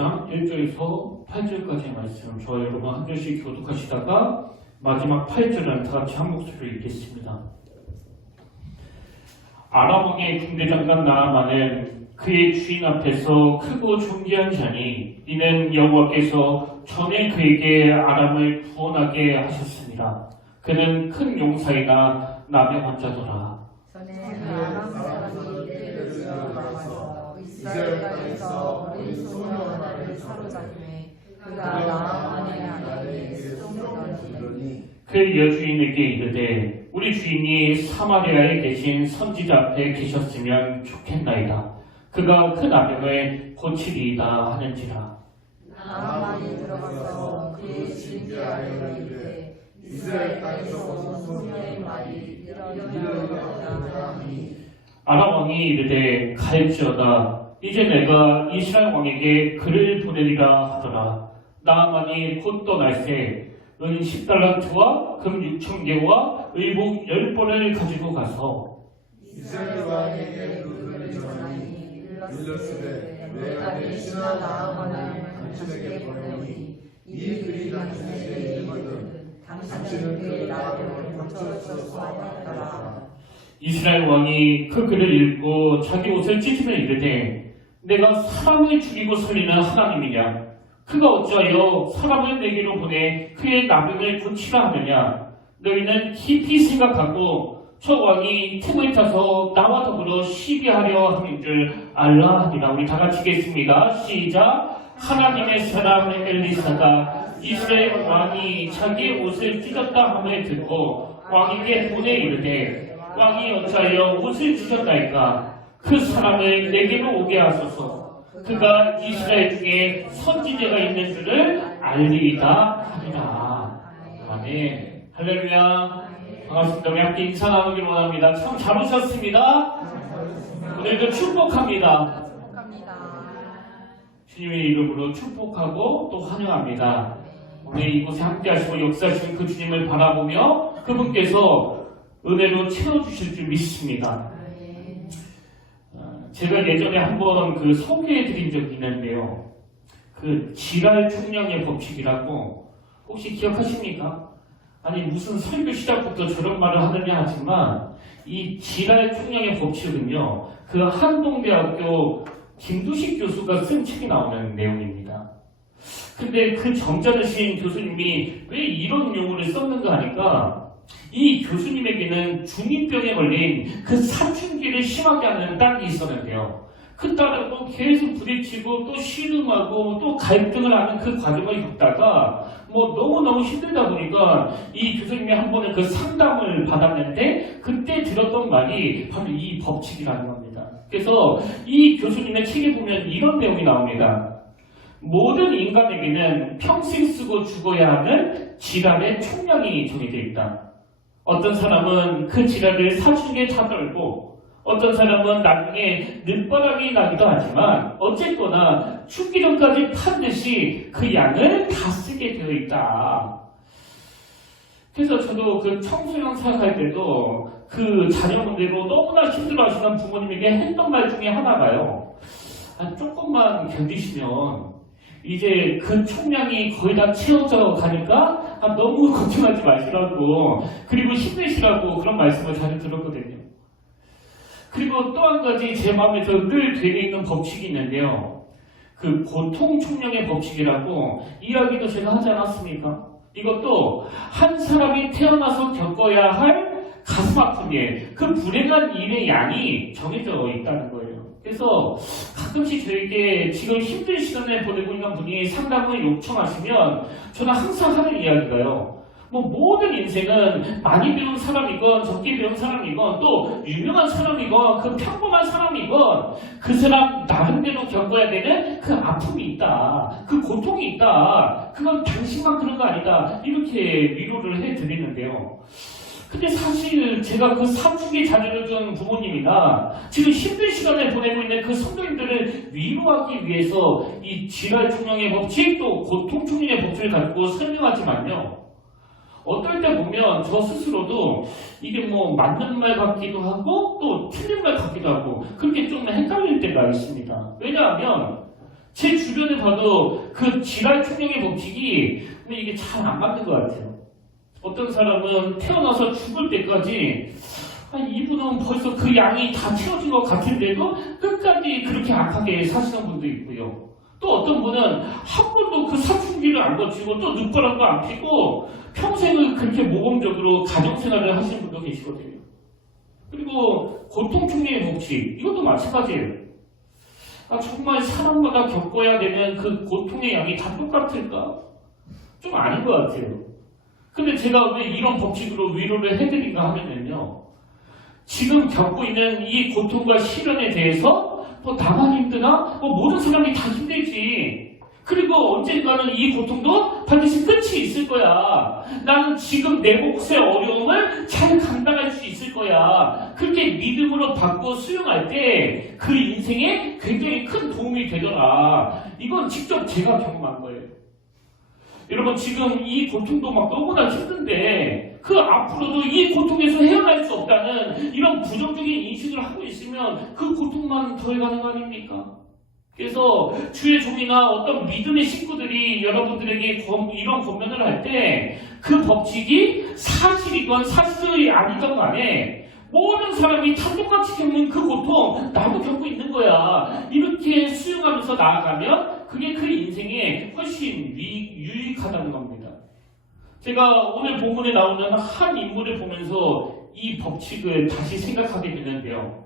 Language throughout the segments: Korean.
5장 1절에서 8절까지의 말씀, 저와 여러분 한 절씩 교독하시다가 마지막 8절은 다 같이 한 목소리로 읽겠습니다. 아람 왕의 군대장관 나아만은 그의 주인 앞에서 크고 존귀한 자니 이는 여호와께서 전에 그에게 아람을 구원하게 하셨습니다. 그는 큰 용사이나 남의 환자더라. 전에 아람 사람이 때를 지어가서 이스라엘 땅에서 어린 소녀 하나를 사로잡매 그가 나아만의 아내에게 수종되더니 그 여주인에게 이르되 우리 주인이 사마리아에 계신 선지자 앞에 계셨으면 좋겠나이다. 그가 그 나병을 고치리이다 하는지라. 나아만이 들어가서 그의 주인께 아뢰어 이르되 이스라엘 땅에서 온 소녀의 말이 이러이러하다 하니 아람 왕이 이르되 갈지어다. 이제 내가 이스라엘 왕에게 글을 보내리라 하더라. 나아만이 곧 떠날새 은 10달란트와 금 6,000개와 의복 10벌을 가지고 가서 이스라엘 왕에게 그를 전하니 일렀으되 내 아들 신하 나아만을 당신에게 보내오니 이 글이 당신에게 이르거든 당신은 그의 나병을 고쳐주소서 하였더라. 이스라엘 왕이 그 글을 읽고 자기 옷을 찢으며 이르되 내가 사람을 죽이고 살리는 하나님이냐? 그가 어찌하여 사람을 내게로 보내 그의 나병을 고치라 하느냐? 너희는 깊이 생각하고 저 왕이 틈을 타서 나와 더불어 시비하려 하는 줄 알라 하니라. 우리 다 같이 읽겠습니다. 시작. 하나님의 사람 엘리사가 이스라엘 왕이 자기의 옷을 찢었다 함을 듣고 왕에게 보내 이르되 왕이 어찌하여 옷을 찢었나이까? 그 사람을 내게로 오게 하소서. 그가 이스라엘 중에 선지자가 있는 줄을 알리이다 하리라. 아멘. 할렐루야. 반갑습니다. 우리 함께 인사 나누길 원합니다. 참 잘 오셨습니다. 오늘도 축복합니다. 주님의 이름으로 축복하고 또 환영합니다. 오늘 이곳에 함께 하시고 역사하시는 그 주님을 바라보며 그분께서 은혜로 채워주실 줄 믿습니다. 제가 예전에 한번 소개해드린 적이 있는데요. 그 지랄 총량의 법칙이라고 혹시 기억하십니까? 아니 무슨 설교 시작부터 저런 말을 하느냐 하지만 이 지랄 총량의 법칙은요. 그 한동대학교 김두식 교수가 쓴 책이 나오는 내용입니다. 근데 그 정자르신 교수님이 왜 이런 용어를 썼는가 하니까 이 교수님에게는 중이병에 걸린 그 사춘기를 심하게 하는 딸이 있었는데요. 그 딸하고 계속 부딪히고 또 씨름하고 또 갈등을 하는 그 과정을 겪다가 너무너무 힘들다 보니까 이 교수님이 한 번은 그 상담을 받았는데 그때 들었던 말이 바로 이 법칙이라는 겁니다. 그래서 이 교수님의 책에 보면 이런 내용이 나옵니다. 모든 인간에게는 평생 쓰고 죽어야 하는 질환의 총량이 정해져 있다. 어떤 사람은 그 질환을 사춘기에 타떨고 어떤 사람은 나중에 늦바람이 나기도 하지만 어쨌거나 죽기 전까지 판듯이 그 양을 다 쓰게 되어 있다. 그래서 저도 그 청소년 사역할 때도 그 자녀분들로 너무나 힘들어하시는 부모님에게 했던 말 중에 하나가요. 조금만 견디시면 이제 그 총량이 거의 다 채워져 가니까 너무 걱정하지 마시라고 그리고 힘내시라고 그런 말씀을 자주 들었거든요. 그리고 또 한 가지 제 마음에서 늘 되게 있는 법칙이 있는데요. 그 고통 총량의 법칙이라고 이야기도 제가 하지 않았습니까? 이것도 한 사람이 태어나서 겪어야 할 가슴 아픈 일, 그 불행한 일의 양이 정해져 있다는 거예요. 그래서 가끔씩 저에게 지금 힘든 시간을 보내고 있는 분이 상담을 요청하시면 저는 항상 하는 이야기가요. 모든 인생은 많이 배운 사람이건 적게 배운 사람이건 또 유명한 사람이건 그 평범한 사람이건 그 사람 나름대로 겪어야 되는 그 아픔이 있다. 그 고통이 있다. 그건 당신만 그런 거 아니다. 이렇게 위로를 해드리는데요. 근데 사실 제가 그 사춘기 자녀를 둔 부모님이나 지금 힘든 시간을 보내고 있는 그 성도님들을 위로하기 위해서 이 질환 총량의 법칙 또 고통 총량의 법칙을 가지고 설명하지만요. 어떨 때 보면 저 스스로도 이게 맞는 말 같기도 하고 또 틀린 말 같기도 하고 그렇게 좀 헷갈릴 때가 있습니다. 왜냐하면 제 주변에 봐도 그 지랄 총량의 법칙이 이게 잘 안 맞는 것 같아요. 어떤 사람은 태어나서 죽을 때까지 이분은 벌써 그 양이 다 채워진 것 같은데도 끝까지 그렇게 악하게 사시는 분도 있고요. 또 어떤 분은 한 번도 그 사춘기를 안 거치고 또 늦바람도 안 피고 평생을 그렇게 모범적으로 가정생활을 하시는 분도 계시거든요. 그리고 고통총량의 법칙, 이것도 마찬가지예요. 정말 사람마다 겪어야 되는 그 고통의 양이 다 똑같을까? 좀 아닌 것 같아요. 근데 제가 왜 이런 법칙으로 위로를 해드린가 하면요. 지금 겪고 있는 이 고통과 시련에 대해서 나만 힘드나? 모든 사람이 다 힘들지. 그리고 언젠가는 이 고통도 반드시 끝이 있을 거야. 나는 지금 내 몫의 어려움을 잘 감당할 수 있을 거야. 그렇게 믿음으로 받고 수용할 때 그 인생에 굉장히 큰 도움이 되더라. 이건 직접 제가 경험한 거예요. 여러분 지금 이 고통도 막 너무나 힘든데 그 앞으로도 이 고통에서 헤어날 수 없다는 이런 부정적인 인식을 하고 있으면 그 고통만 더해가는 거 아닙니까? 그래서 주의 종이나 어떤 믿음의 식구들이 여러분들에게 이런 권면을 할 때 그 법칙이 사실이건 사실이 아니건 간에 모든 사람이 다 똑같이 겪는 그 고통 나도 겪고 있는 거야. 이렇게 수용하면서 나아가면 그게 그 인생에 훨씬 유익하다는 겁니다. 제가 오늘 본문에 나오는 한 인물을 보면서 이 법칙을 다시 생각하게 되는데요.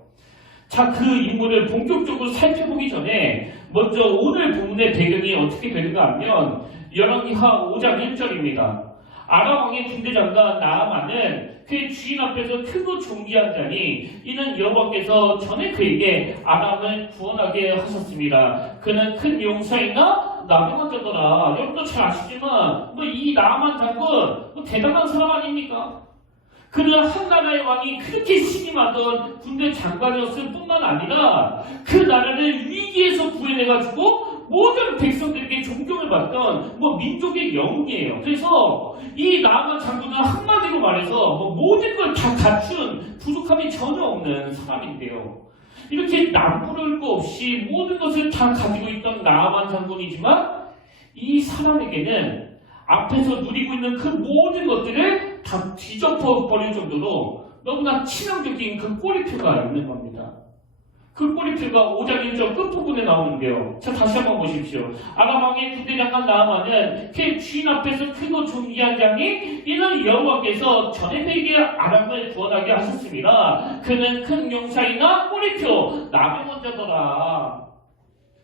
자, 그 인물을 본격적으로 살펴보기 전에 먼저 오늘 본문의 배경이 어떻게 되는가 하면 열왕기하 5장 1절입니다. 아람 왕의 군대 장관 나아만은 그의 주인 앞에서 크고 존귀한 자니 이는 여호와께서 전에 그에게 아람을 구원하게 하셨습니다. 그는 큰 용사이나 나병한 자더라. 여러분도 잘 아시지만 이 나아만 장군 대단한 사람 아닙니까? 그는 한 나라의 왕이 그렇게 신임하던 군대 장관이었을 뿐만 아니라 그 나라를 위기에서 구해내가지고 모든 백성들에게 존경을 받던 민족의 영웅이에요. 그래서 이 나아만 장군은 한마디로 말해서 모든 걸 다 갖춘 부족함이 전혀 없는 사람인데요. 이렇게 남부를 거 없이 모든 것을 다 가지고 있던 나아만 장군이지만 이 사람에게는 앞에서 누리고 있는 그 모든 것들을 다 뒤덮어버릴 정도로 너무나 치명적인 그 꼬리표가 있는 겁니다. 그 꼬리표가 5장 1절 끝부분에 나오는데요. 자, 다시 한번 보십시오. 아람 왕의 군대 장관 나아만은 그의 주인 앞에서 크고 존귀한 자니 이는 여호와께서 전에 그에게 아람을 구원하게 하셨습니다. 그는 큰 용사이나 꼬리표 나병원 자더라.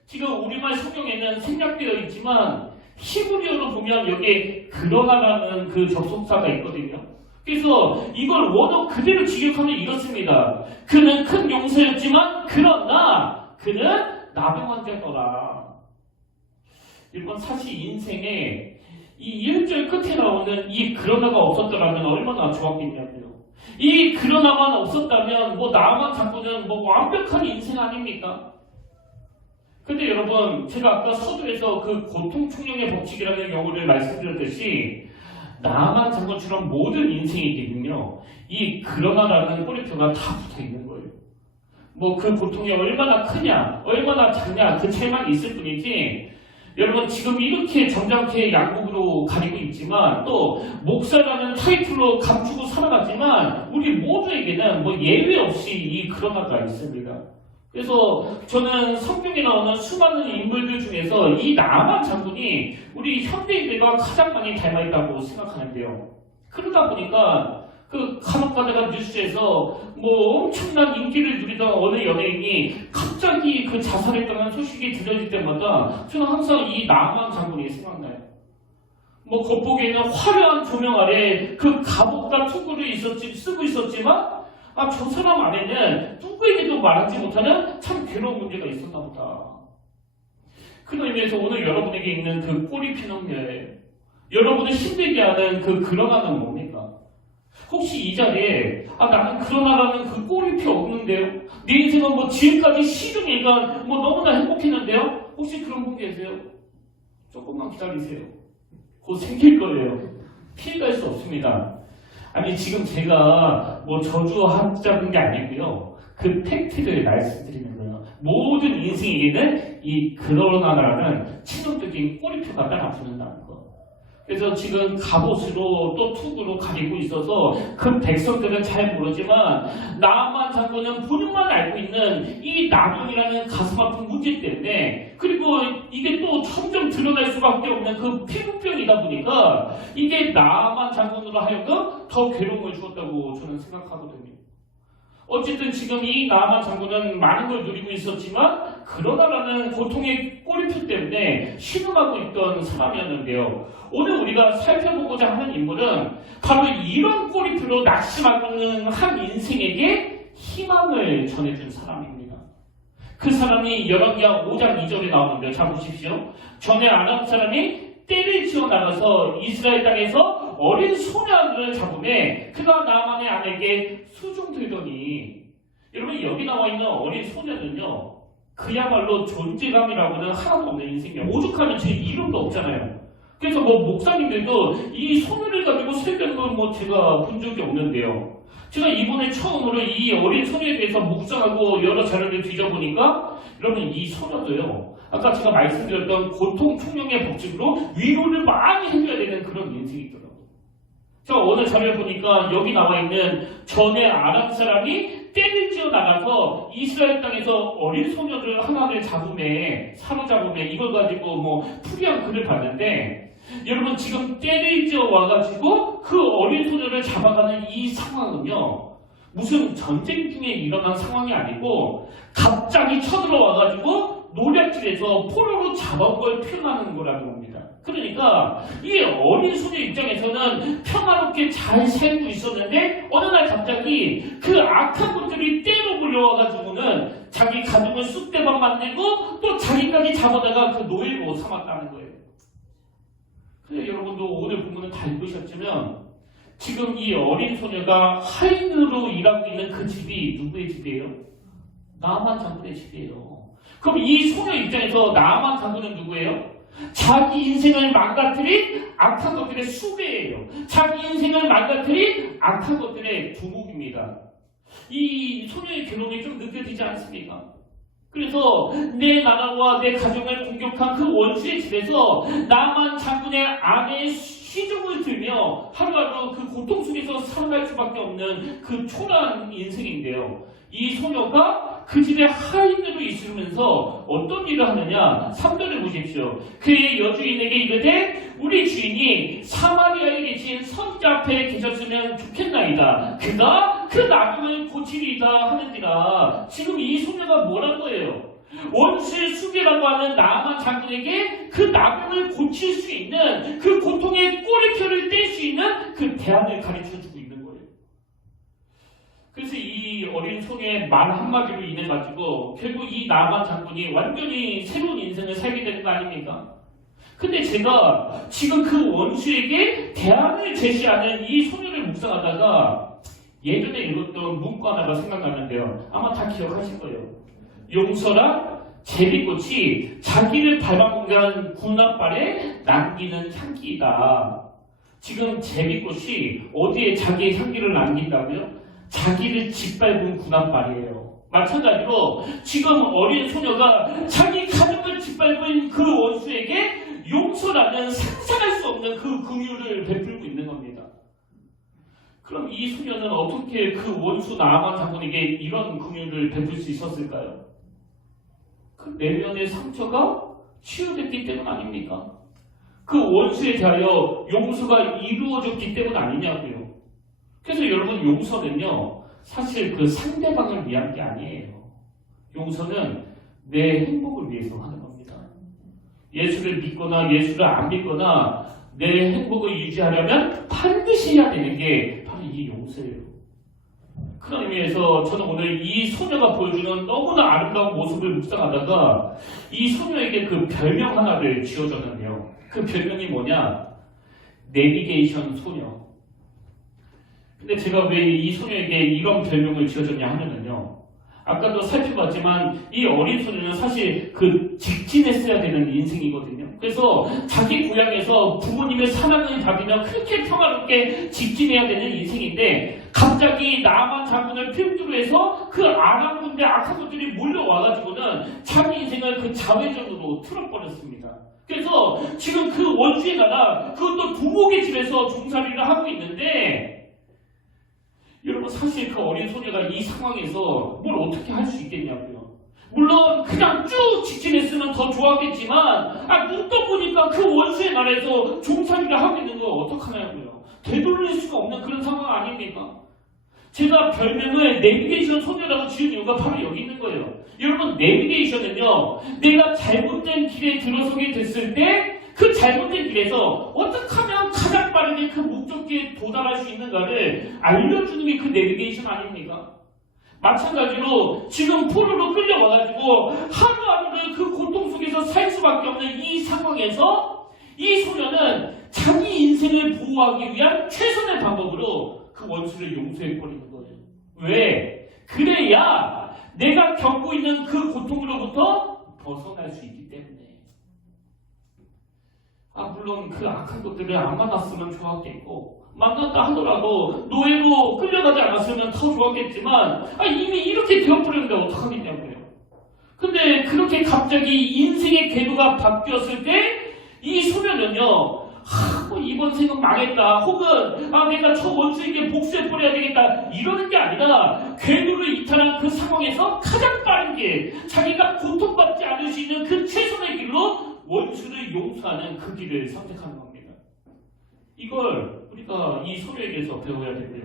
지금 우리말 성경에는 생략되어 있지만 히브리어로 보면 여기에 그러나라는 그 접속사가 있거든요. 그래서 이걸 원어 그대로 직역하면 이렇습니다. 그는 큰 용사였지만 그러나 그는 나병한 자더라. 여러분 사실 인생에 이 1절 끝에 나오는 이 그러나가 없었더라면 얼마나 좋았겠냐고요. 이 그러나만 없었다면 나만 장군은 완벽한 인생 아닙니까? 근데 여러분 제가 아까 서두에서 그 고통총량의 법칙이라는 용어를 말씀드렸듯이 나아만 장군처럼 모든 인생에게는요 이 그러나라는 꼬리표가 다 붙어있는 거예요. 그 고통이 얼마나 크냐 얼마나 작냐 그 차이만 있을 뿐이지 여러분 지금 이렇게 점잖게 양복으로 가리고 있지만 또 목사라는 타이틀로 감추고 살아가지만 우리 모두에게는 예외 없이 이 그러나가 있습니다. 그래서 저는 성경에 나오는 수많은 인물들 중에서 이 나아만 장군이 우리 현대인들과 가장 많이 닮아있다고 생각하는데요. 그러다 보니까 간혹 가다가 뉴스에서 엄청난 인기를 누리던 어느 연예인이 갑자기 자살했다는 소식이 들려질 때마다 저는 항상 이 나아만 장군이 생각나요. 겉보기에는 화려한 조명 아래 갑옷과 투구를 쓰고 있었지만 저 사람 안에는 누구에게도 말하지 못하는 참 괴로운 문제가 있었나 보다. 그런 의미에서 오늘 여러분에게 있는 꼬리피는 게 여러분을 힘들게 하는 그러나는 뭡니까? 혹시 이 자리에 나는 그러나라는 꼬리표 없는데요? 내 인생은 지금까지 시중일관 너무나 행복했는데요? 혹시 그런 분 계세요? 조금만 기다리세요. 곧 생길 거예요. 피해갈 수 없습니다. 아니 지금 제가 저주하자는 게 아니고요. 그 팩트를 말씀드리는 거예요. 모든 인생에게는 이 그러나라는 치명적인 꼬리표가 따라붙는다는 거. 그래서 지금 갑옷으로 또 투구로 가리고 있어서 그 백성들은 잘 모르지만 나만 장군은 본인만 알고 있는 이 나병이라는 가슴 아픈 문제 때문에, 그리고 이게 또 점점 드러날 수밖에 없는 그 피부병이다 보니까 이게 나만 장군으로 하여금 더 괴로움을 주었다고 저는 생각하거든요. 어쨌든 지금 이 나만 장군은 많은 걸 누리고 있었지만 그러나라는 고통의 꼬리표 때문에 신음하고 있던 사람이었는데요. 오늘 우리가 살펴보고자 하는 인물은 바로 이런 꼬리표로 낙심하고는 한 인생에게 희망을 전해준 사람입니다. 그 사람이 열왕기하 5장 2절에 나오는데요. 자 보십시오. 전에 아람 사람이 떼를 지어 나가서 이스라엘 땅에서 어린 소년을 잡음에 그가 나만의 아내에게 수종들더니, 여러분 여기 나와 있는 어린 소년은요, 그야말로 존재감이라고는 하나도 없는 인생이에요. 오죽하면 제 이름도 없잖아요. 그래서 목사님들도 이 소년을 가지고 설교한 건 제가 본 적이 없는데요. 제가 이번에 처음으로 이 어린 소년에 대해서 묵상하고 여러 자료를 뒤져보니까, 여러분 이 소년도요, 아까 제가 말씀드렸던 고통 총량의 법칙으로 위로를 많이 해줘야 되는 그런 인생이더라고요. 제가 오늘 자료를 보니까 여기 나와 있는 전에 아람 사람이 떼를 지어 나가서 이스라엘 땅에서 어린 소녀를 하나를 사로잡음에 이걸 가지고 풀이한 글을 봤는데, 여러분 지금 떼를 지어 와가지고 그 어린 소녀를 잡아가는 이 상황은요, 무슨 전쟁 중에 일어난 상황이 아니고 갑자기 쳐들어와가지고 노략질해서 포로로 잡아온 걸 표현하는 거라는 겁니다. 그러니까 이 어린 소녀 입장에서는 평화롭게 잘 살고 있었는데 어느 날 갑자기 그 악한 것들이 때로 불려와가지고는 자기 가족을 쑥대밭 만들고 또 자기까지 잡아다가 그 노예로 삼았다는 거예요. 근데 여러분도 오늘 본문은 다 읽으셨지만 지금 이 어린 소녀가 하인으로 일하고 있는 그 집이 누구의 집이에요? 나만 장군의 집이에요. 그럼 이 소녀 입장에서 나만 장군은 누구예요? 자기 인생을 망가뜨린 악한 것들의 수배예요. 자기 인생을 망가뜨린 악한 것들의 두목입니다. 이 소녀의 괴로움이 좀 느껴지지 않습니까? 그래서 내 나라와 내 가정을 공격한 그 원수의 집에서 나만 장군의 아내의 시종을 들며 하루하루 그 고통 속에서 살아갈 수밖에 없는 그 초라한 인생인데요. 이 소녀가 그 집에 하인으로 있으면서 어떤 일을 하느냐? 3절을 보십시오. 그의 여주인에게 이르되 우리 주인이 사마리아에 계신 선지자 앞에 계셨으면 좋겠나이다. 그가 그 나병을 고치리이다 하는지라. 지금 이 소녀가 뭐라고 해요? 원수의 수비라고 하는 나만 장군에게 그 나병을 고칠 수 있는, 그 고통의 꼬리표를 뗄 수 있는 그 대안을 가르쳐주고 있는 거예요. 그래서 이 어린 소녀의 말 한마디로 인해 가지고 결국 이 나만 장군이 완전히 새로운 인생을 살게 되는 거 아닙니까? 근데 제가 지금 그 원수에게 대안을 제시하는 이 소녀를 묵상하다가 예전에 읽었던 문구 하나가 생각나는데요. 아마 다 기억하실 거예요. 용서란 제비꽃이 자기를 밟아먹는 군합발에 남기는 향기이다. 지금 제비꽃이 어디에 자기의 향기를 남긴다고요? 자기를 짓밟은 군합발이에요. 마찬가지로 지금 어린 소녀가 자기 가족을 짓밟은 그 원수에게 용서라는 상상할 수 없는 그 긍휼을 베풀고 있는 겁니다. 그럼 이 소녀는 어떻게 그 원수 나아만 장군에게 이런 긍휼을 베풀 수 있었을까요? 그 내면의 상처가 치유됐기 때문 아닙니까? 그 원수에 대하여 용서가 이루어졌기 때문 아니냐고요. 그래서 여러분 용서는요, 사실 그 상대방을 위한 게 아니에요. 용서는 내 행복을 위해서 하는 겁니다. 예수를 믿거나 예수를 안 믿거나 내 행복을 유지하려면 반드시 해야 되는 게 바로 이 용서예요. 그런 의미에서 저는 오늘 이 소녀가 보여주는 너무나 아름다운 모습을 묵상하다가 이 소녀에게 그 별명 하나를 지어줬는데요. 그 별명이 뭐냐? 내비게이션 소녀. 근데 제가 왜 이 소녀에게 이런 별명을 지어줬냐 하면요. 아까도 살펴봤지만 이 어린 소녀는 사실 그 직진했어야 되는 인생이거든요. 그래서 자기 고향에서 부모님의 사랑을 받으며 그렇게 평화롭게 직진해야 되는 인생인데 갑자기 나만 장군을 필두로 해서 그 아람 군대 악한 것들이 몰려와가지고는 자기 인생을 그 자회전으로 틀어버렸습니다. 그래서 지금 그 원수의 나라 그것도 부목의 집에서 종살이를 하고 있는데 여러분 사실 그 어린 소녀가 이 상황에서 뭘 어떻게 할 수 있겠냐고요. 물론 그냥 쭉 직진했으면 더 좋았겠지만 눈 떠보니까 그 원수의 나라에서 종살이를 하고 있는 거 어떡하냐고요. 되돌릴 수가 없는 그런 상황 아닙니까? 제가 별명을 내비게이션 소녀라고 지은 이유가 바로 여기 있는 거예요. 여러분 내비게이션은요 내가 잘못된 길에 들어서게 됐을 때 그 잘못된 길에서 어떻게 하면 가장 빠르게 그 목적지에 도달할 수 있는가를 알려주는 게 그 내비게이션 아닙니까? 마찬가지로 지금 포로로 끌려와가지고 하루하루를 그 고통 속에서 살 수밖에 없는 이 상황에서 이 소녀는 자기 인생을 보호하기 위한 최선의 방법으로 그 원수를 용서해버리는 거예요. 왜? 그래야 내가 겪고 있는 그 고통으로부터 벗어날 수 있기 때문에. 물론 그 악한 것들을 안 만났으면 좋았겠고 만났다 하더라도 노예로 끌려가지 않았으면 더 좋았겠지만 이미 이렇게 되어버렸는데 어떡하겠냐고요. 근데 그렇게 갑자기 인생의 궤도가 바뀌었을 때 이 소녀는요 이번 생은 망했다 혹은 내가 저 원수에게 복수해버려야 되겠다 이러는 게 아니라 궤도를 이탈한 그 상황에서 가장 빠른 길 자기가 고통받지 않을 수 있는 그 최선의 길로 원수를 용서하는 그 길을 선택하는 겁니다. 이걸 우리가 이 소녀에게서 배워야 되고요.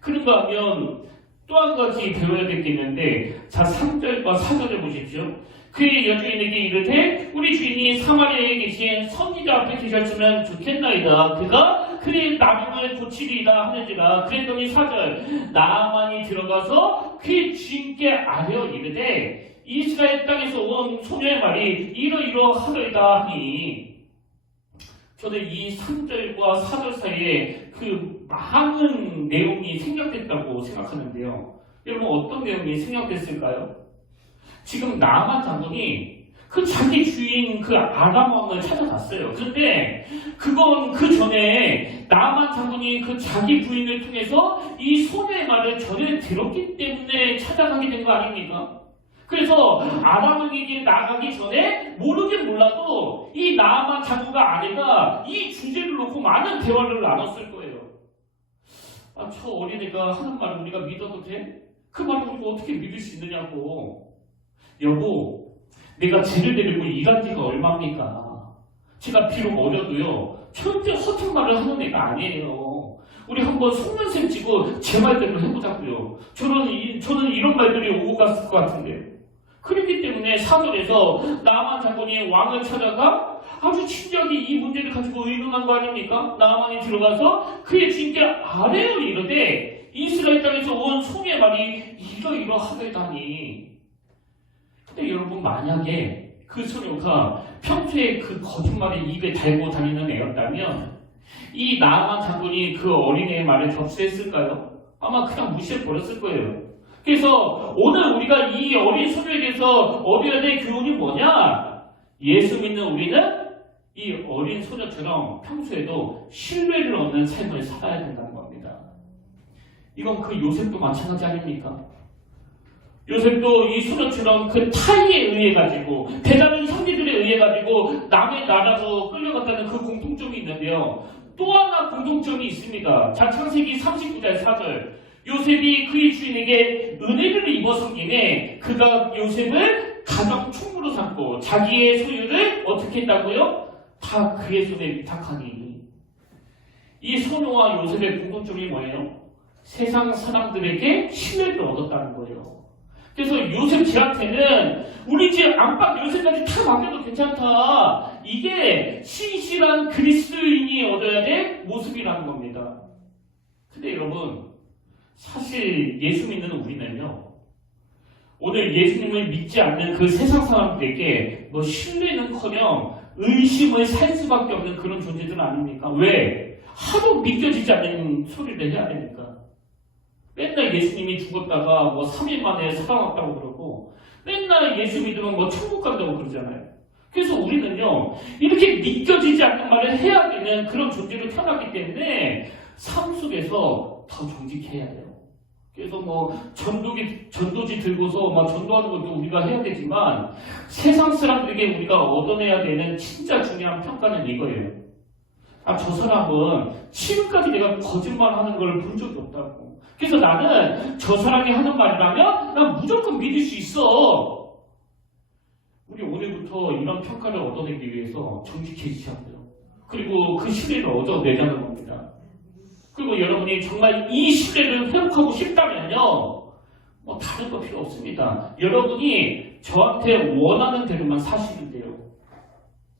그런가 하면 또 한 가지 배워야 될 게 있는데 자 3절과 4절을 보십시오. 그의 여주인에게 이르되 우리 주인이 사마리아에 계신 선지자 앞에 계셨으면 좋겠나이다. 그가 그의 나병을 고치리이다 하는지라. 그랬더니 4절 나아만이 들어가서 그의 주인께 아뢰어 이르되 이스라엘 땅에서 온 소녀의 말이 이러이러하더이다 하니 저는 이 3절과 4절 사이에 그 많은 내용이 생략됐다고 생각하는데요. 여러분 어떤 내용이 생략됐을까요? 지금 나아만 장군이 그 자기 주인 그 아람 왕을 찾아갔어요. 그런데 그건 그 전에 나아만 장군이 그 자기 부인을 통해서 이 소녀의 말을 전에 들었기 때문에 찾아가게 된 거 아닙니까? 그래서 아람 왕에게 나가기 전에 모르긴 몰라도 이 나아만 장군과 아내가 이 주제를 놓고 많은 대화를 나눴을 거예요. 저 어린애가 하는 말을 우리가 믿어도 돼? 그 말을 우리가 어떻게 믿을 수 있느냐고. 여보, 내가 쟤를 데리고 일한 지가 얼마입니까? 제가 비록 어려도요, 절대 허튼 말을 하는 애가 아니에요. 우리 한번 속는셈 치고 제 말대로 해보자고요. 저는 이런 말들이 오고 갔을 것 같은데. 그렇기 때문에 4절에서 나아만 장군이 왕을 찾아가 아주 친절히 이 문제를 가지고 의논한 거 아닙니까? 나아만이 들어가서 그의 주인께 아뢰어 이르되 이스라엘 땅에서 온 소녀의 말이 이러이러하더이다니. 근데 여러분 만약에 그 소녀가 평소에 그 거짓말을 입에 달고 다니는 애였다면 이 나아만 장군이 그 어린애의 말을 접수했을까요? 아마 그냥 무시해버렸을 거예요. 그래서 오늘 우리가 이 어린 소녀에 대해서 얻어야 될 교훈이 뭐냐? 예수 믿는 우리는 이 어린 소녀처럼 평소에도 신뢰를 얻는 삶을 살아야 된다는 겁니다. 이건 그 요셉도 마찬가지 아닙니까? 요셉도 이 소녀처럼 그 타의에 의해 가지고 배다른 형제들에 의해 가지고 남의 나라로 끌려갔다는 그 공통점이 있는데요. 또 하나 공통점이 있습니다. 자, 창세기 39장 4절. 요셉이 그의 주인에게 은혜를 입어서 김에 그가 요셉을 가정 총무로 삼고 자기의 소유를 어떻게 했다고요? 다 그의 손에 위탁하니. 이 소녀와 요셉의 공통점이 뭐예요? 세상 사람들에게 신뢰를 얻었다는 거예요. 그래서 요셉 집한테는 우리 집 안팎 요셉까지 다 맡겨도 괜찮다. 이게 신실한 그리스도인이 얻어야 될 모습이라는 겁니다. 근데 여러분 사실 예수 믿는 우리는요, 오늘 예수님을 믿지 않는 그 세상 사람들에게 신뢰는커녕 의심을 살 수밖에 없는 그런 존재들 아닙니까? 왜? 하도 믿겨지지 않는 소리를 해야 되니까. 맨날 예수님이 죽었다가 뭐 3일 만에 살아났다고 그러고 맨날 예수 믿으면 뭐 천국 간다고 그러잖아요. 그래서 우리는요, 이렇게 믿겨지지 않는 말을 해야 되는 그런 존재로 태어났기 때문에 삶 속에서 더 정직해야 돼요. 그래서 뭐 전도지 들고서 막 전도하는 것도 우리가 해야 되지만 세상 사람들에게 우리가 얻어내야 되는 진짜 중요한 평가는 이거예요. 아, 저 사람은 지금까지 내가 거짓말하는 걸 본 적이 없다고. 그래서 나는 저 사람이 하는 말이라면 난 무조건 믿을 수 있어. 우리 오늘부터 이런 평가를 얻어내기 위해서 정직해지셔야 돼요. 그리고 그 신뢰를 얻어내자는 겁니다. 그리고 여러분이 정말 이 신뢰를 회복하고 싶다면요, 뭐 다른 거 필요 없습니다. 여러분이 저한테 원하는 대로만 사시면 돼요.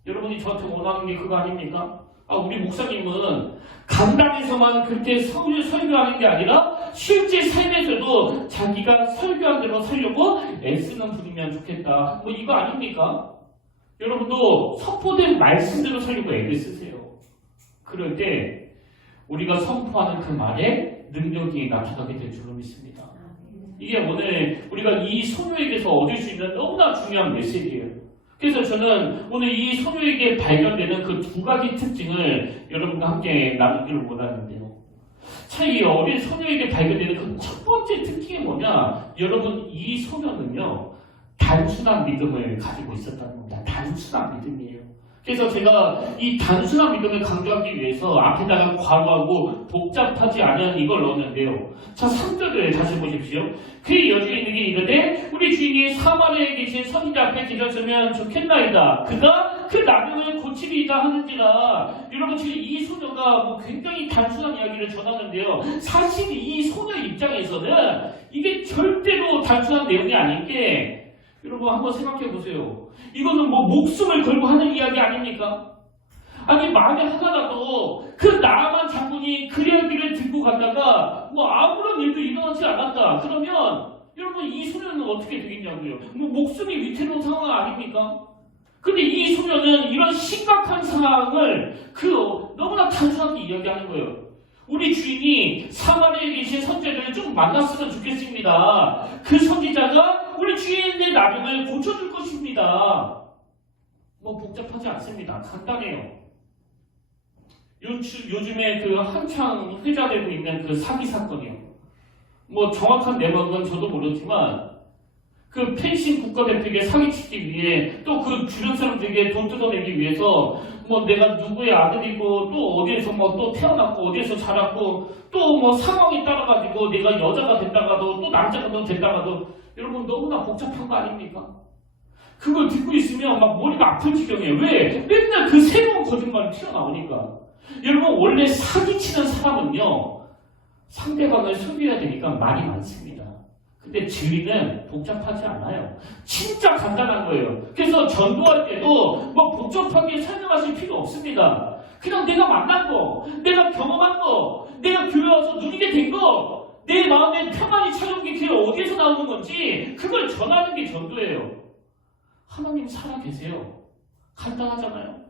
여러분이 저한테 원하는 게 그거 아닙니까? 아, 우리 목사님은 강단에서만 그렇게 설교하는 게 아니라 실제 삶에서도 자기가 설교한 대로 살려고 애쓰는 분이면 좋겠다. 뭐 이거 아닙니까? 여러분도 선포된 말씀대로 살려고 애를 쓰세요. 그럴 때 우리가 선포하는 그 말에 능력이 나타나게 될 줄로 믿습니다. 이게 오늘 우리가 이 소녀에게서 얻을 수 있는 너무나 중요한 메시지예요. 그래서 저는 오늘 이 소녀에게 발견되는 그 두 가지 특징을 여러분과 함께 나누기를 원하는데요. 참 이 어린 소녀에게 발견되는 그 첫 번째 특징이 뭐냐? 여러분, 이 소녀는요, 단순한 믿음을 가지고 있었다는 겁니다. 단순한 믿음이에요. 그래서 제가 이 단순한 믿음을 강조하기 위해서 앞에다가 괄호하고 복잡하지 않은 이걸 넣었는데요. 자, 3절을 다시 보십시오. 그의 여주인에게 이르되 우리 주인이 사마리아에 계신 선지자 앞에 계셨으면 좋겠나이다. 그가 그 나병을 고치리이다 하는지라. 여러분, 지금 이 소녀가 뭐 굉장히 단순한 이야기를 전하는데요. 사실 이 소녀 입장에서는 이게 절대로 단순한 내용이 아닌 게, 여러분 한번 생각해 보세요. 이거는 뭐 목숨을 걸고 하는 이야기 아닙니까? 아니, 만약 하나라도 그 나아만 장군이 그 이야기를 듣고 갔다가 뭐 아무런 일도 일어나지 않았다. 그러면 여러분 이 소녀는 어떻게 되겠냐고요. 뭐 목숨이 위태로운 상황 아닙니까? 근데 이 소녀는 이런 심각한 상황을 너무나 단순하게 이야기하는 거예요. 우리 주인이 사마리아에 계신 선지자를 좀 만났으면 좋겠습니다. 그 선지자가 우리 주인의 나병을 고쳐줄 것입니다. 뭐 복잡하지 않습니다. 간단해요. 요즘에 그 한창 회자되고 있는 그 사기 사건이요. 뭐 정확한 내막은 저도 모르지만 그 펜싱 국가대표에게 사기치기 위해 또 그 주변 사람들에게 돈 뜯어내기 위해서 뭐 내가 누구의 아들이고 또 어디에서 뭐 또 태어났고 어디에서 자랐고 또 뭐 상황이 따라가지고 내가 여자가 됐다가도 또 남자가 됐다가도 여러분 너무나 복잡한 거 아닙니까? 그걸 듣고 있으면 막 머리가 아픈 지경이에요. 왜? 맨날 그 새로운 거짓말이 튀어나오니까. 여러분 원래 사기치는 사람은요 상대방을 속여야 되니까 말이 많습니다. 근데 진리는 복잡하지 않아요. 진짜 간단한 거예요. 그래서 전도할 때도 뭐 복잡하게 설명하실 필요 없습니다. 그냥 내가 만난 거, 내가 경험한 거, 내가 교회 와서 누리게 된 거, 내 마음에 평안이 찾아온 게 그게 어디에서 나오는 건지 그걸 전하는 게 전도예요. 하나님 살아계세요. 간단하잖아요.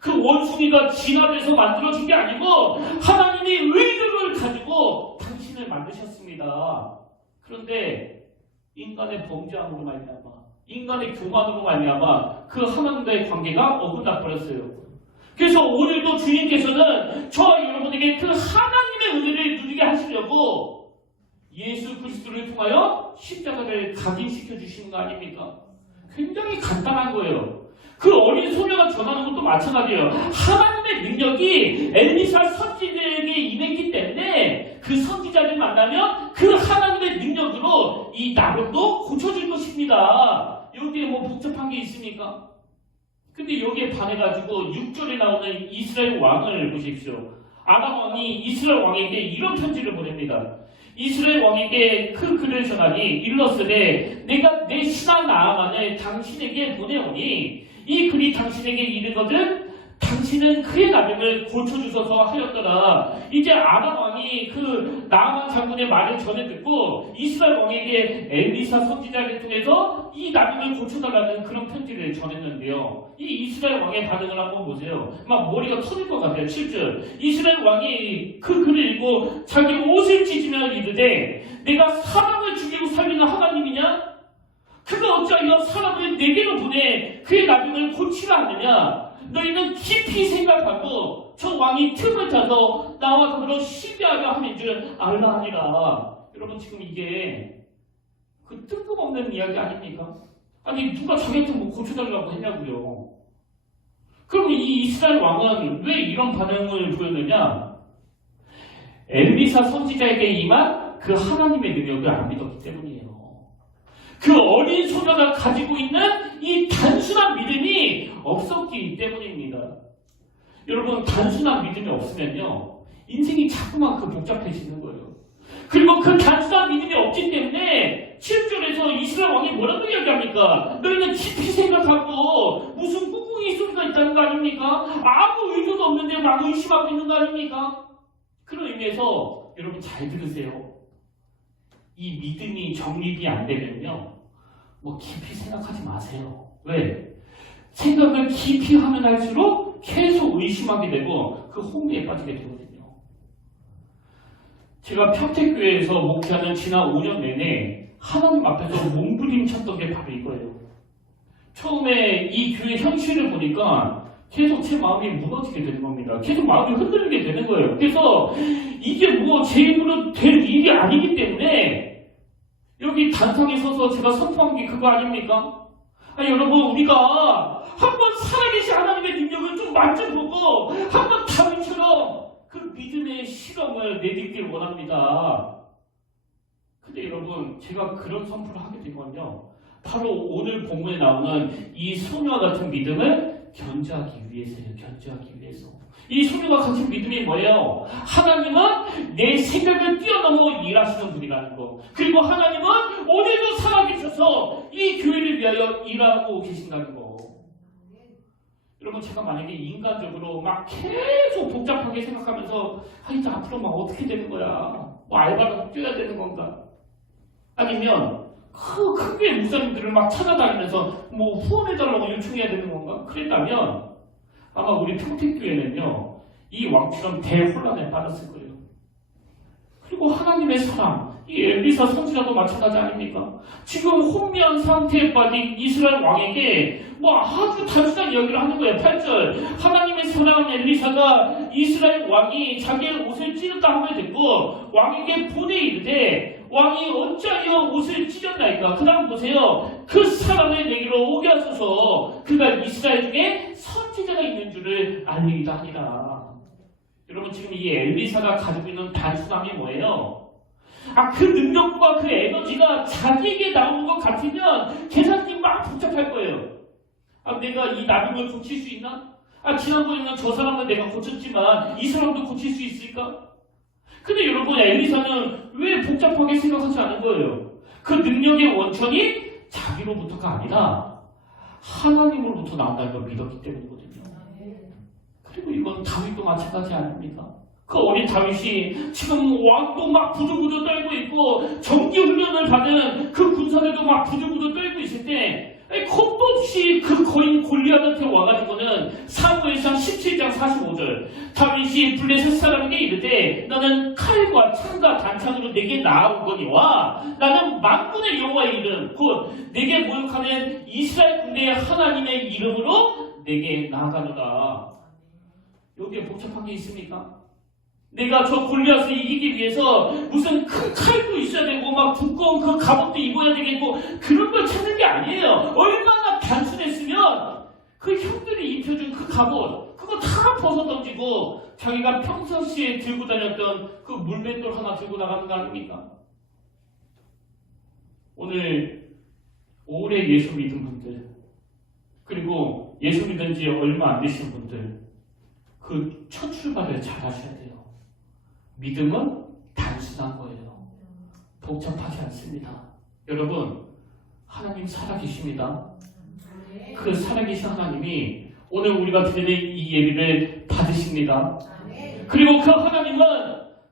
그 원숭이가 진화돼서 만들어진 게 아니고 하나님이 의도를 가지고 당신을 만드셨습니다. 그런데 인간의 범죄함으로 말미암아, 인간의 교만으로 말미암아 그 하나님과의 관계가 어긋나 버렸어요. 그래서 오늘도 주님께서는 저와 여러분에게 그 하나님의 은혜를 누리게 하시려고 예수 그리스도를 통하여 십자가를 각인시켜 주시는 거 아닙니까? 굉장히 간단한 거예요. 그 어린 소녀가 전하는 것도 마찬가지예요. 하나님의 능력이 엘리사 선지자에게 임했기 때문에 그 선지자를 만나면 그 하나님의 능력으로 이 나병도 고쳐줄 것입니다. 여기에 뭐 복잡한 게 있습니까? 근데 여기에 반해가지고 6절에 나오는 이스라엘 왕을 보십시오. 아람 왕이 이스라엘 왕에게 이런 편지를 보냅니다. 이스라엘 왕에게 그 글을 전하니 일렀으되 내가 내 신하 나아만을 당신에게 보내오니 이 글이 당신에게 이르거든 당신 당신은 그의 나병을 고쳐주소서 하였더라. 이제 아람 왕이 그 나아만 장군의 말을 전해 듣고 이스라엘 왕에게 엘리사 선지자를 통해서 이 나병을 고쳐달라는 그런 편지를 전했는데요. 이 이스라엘 왕의 반응을 한번 보세요. 막 머리가 터질 것 같아요. 7절. 이스라엘 왕이 그 글을 읽고 자기 옷을 찢으며 이르되 내가 사람을 죽이고 살리는 하나님이냐? 그가 어찌하여 사람을 내게로 보내 그의 나병을 고치라 하느냐? 너희는 깊이 생각하고 저 왕이 틈을 타서 나와 더불어 시비하려 함인 줄 알라 하니라. 여러분 지금 이게 그 뜬금없는 이야기 아닙니까? 아니 누가 자기한테 뭐 고쳐달라고 했냐고요. 그럼 이 이스라엘 왕은 왜 이런 반응을 보였느냐? 엘리사 선지자에게 임한 그 하나님의 능력을 안 믿었기 때문이에요. 그 어린 소녀가 가지고 있는 이 단순한 믿음이 없었기 때문입니다. 여러분 단순한 믿음이 없으면요 인생이 자꾸만 그 복잡해지는 거예요. 그리고 그 단순한 믿음이 없기 때문에 7절에서 이스라엘 왕이 뭐라고 이야기합니까? 너희는 깊이 생각하고 무슨 꿍꿍이 소리가 있다는 거 아닙니까? 아무 의도도 없는데 막 의심하고 있는 거 아닙니까? 그런 의미에서 여러분 잘 들으세요. 이 믿음이 정립이 안 되면요 뭐 깊이 생각하지 마세요. 왜? 생각을 깊이 하면 할수록 계속 의심하게 되고 그 혼미에 빠지게 되거든요. 제가 평택교회에서 목회하는 지난 5년 내내 하나님 앞에서 몸부림쳤던 게 바로 이거예요. 처음에 이 교회 현실을 보니까 계속 제 마음이 무너지게 되는 겁니다. 계속 마음이 흔들리게 되는 거예요. 그래서 이게 뭐 제 힘으로 될 일이 아니기 때문에 여기 단상에 서서 제가 선포한 게 그거 아닙니까? 아니, 여러분 우리가 한번 살아계신 하나님의 능력을 좀 만져보고 한번 다윗처럼 그 믿음의 실험을 내딛기를 원합니다. 근데 여러분 제가 그런 선포를 하게 된 건요 바로 오늘 본문에 나오는 이 소녀와 같은 믿음을 견지하기 위해서예요. 견지하기 위해서. 이 소녀가 가진 믿음이 뭐예요? 하나님은 내 생각을 뛰어넘어 일하시는 분이라는 거. 그리고 하나님은 오늘도 살아계셔서 이 교회를 위하여 일하고 계신다는 거. 여러분 제가 만약에 인간적으로 막 계속 복잡하게 생각하면서 이제 앞으로 막 어떻게 되는 거야? 뭐 알바라도 뛰어야 되는 건가? 아니면 큰 교회 목사님들을 막 찾아다니면서 뭐 후원해달라고 요청해야 되는 건가? 그랬다면 아마 우리 평택교회는요 이 왕처럼 대혼란에 빠졌을 거예요. 그리고 하나님의 사랑, 이 엘리사 선지자도 마찬가지 아닙니까? 지금 혼미한 상태에 빠진 이스라엘 왕에게 뭐 아주 단순한 이야기를 하는 거예요. 8절 하나님의 사랑 엘리사가 이스라엘 왕이 자기의 옷을 찢었다 함을 듣고 왕에게 보내 이르되 왕이 어찌하여 옷을 찢었나이까? 그 다음 보세요. 그 사람을 내게로 오게 하소서. 그가 이스라엘 중에 선지자가 있는 줄을 알리이다 하니라. 여러분 지금 이 엘리사가 가지고 있는 단순함이 뭐예요? 그 능력과 그 에너지가 자기에게 나오는 것 같으면 계산이 막 복잡할 거예요. 내가 이 나병을 고칠 수 있나? 지난번에는 저 사람은 내가 고쳤지만 이 사람도 고칠 수 있을까? 근데 여러분 엘리사는 왜 복잡하게 생각하지 않은 거예요? 그 능력의 원천이 자기로부터가 아니라 하나님으로부터 나온다는 걸 믿었기 때문이거든요. 그리고 이건 다윗도 마찬가지 아닙니까? 그 어린 다윗이 지금 왕도 막 부들부들 떨고 있고 정기 훈련을 받은 그 군사들도 막 부들부들 떨고 있을 때 겁도 없이 그 거인 골리앗한테 와가지고는 사무엘상 17장 45절 다윗이 블레셋 사람에게 이르되 너는 칼과 창과 단창으로 내게 나아오거니와 나는 만군의 여호와의 이름 곧 내게 모욕하는 이스라엘 군대의 하나님의 이름으로 내게 나아가노라. 여기에 복잡한 게 있습니까? 내가 저 골리앗을 이기기 위해서 무슨 큰 칼도 있어야 되고 막 두꺼운 그 갑옷도 입어야 되겠고 그런 걸 찾는 게 아니에요. 얼마나 단순했으면 그 형들이 입혀준 그 갑옷 그거 다 벗어 던지고 자기가 평상시에 들고 다녔던 그 물맷돌 하나 들고 나가는 거 아닙니까? 오늘 오래 예수 믿은 분들 그리고 예수 믿은 지 얼마 안 되신 분들 그 첫 출발을 잘 하셔야 돼요. 믿음은 단순한 거예요. 복잡하지 않습니다. 여러분, 하나님 살아계십니다. 그 살아계신 하나님이 오늘 우리가 드리는 이 예배를 받으십니다. 그리고 그 하나님은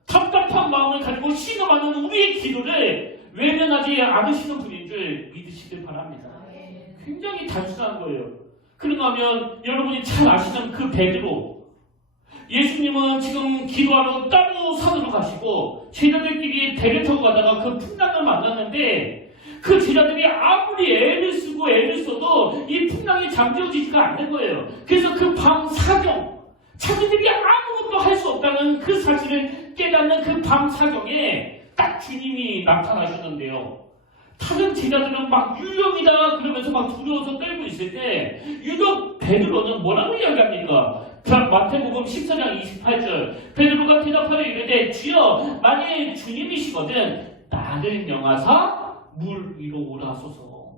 답답한 마음을 가지고 신음하는 우리의 기도를 외면하지 않으시는 분인 줄 믿으시길 바랍니다. 굉장히 단순한 거예요. 그런가 하면 여러분이 잘 아시는 그 베드로, 예수님은 지금 기도하러 따로 산으로 가시고 제자들끼리 배를 타고 가다가 그 풍랑을 만났는데 그 제자들이 아무리 애를 쓰고 애를 써도 이 풍랑이 잠재워지지가 않는 거예요. 그래서 그 밤 사경, 자기들이 아무것도 할 수 없다는 그 사실을 깨닫는 그 밤 사경에 딱 주님이 나타나셨는데요. 다른 제자들은 막 유령이다 그러면서 막 두려워서 떨고 있을 때 유독 베드로는 뭐라고 이야기합니까? 마태복음 14장 28절, 베드로가 대답하여 이르되 주여 만일 주님이시거든 나를 명하사 물 위로 오라 하소서.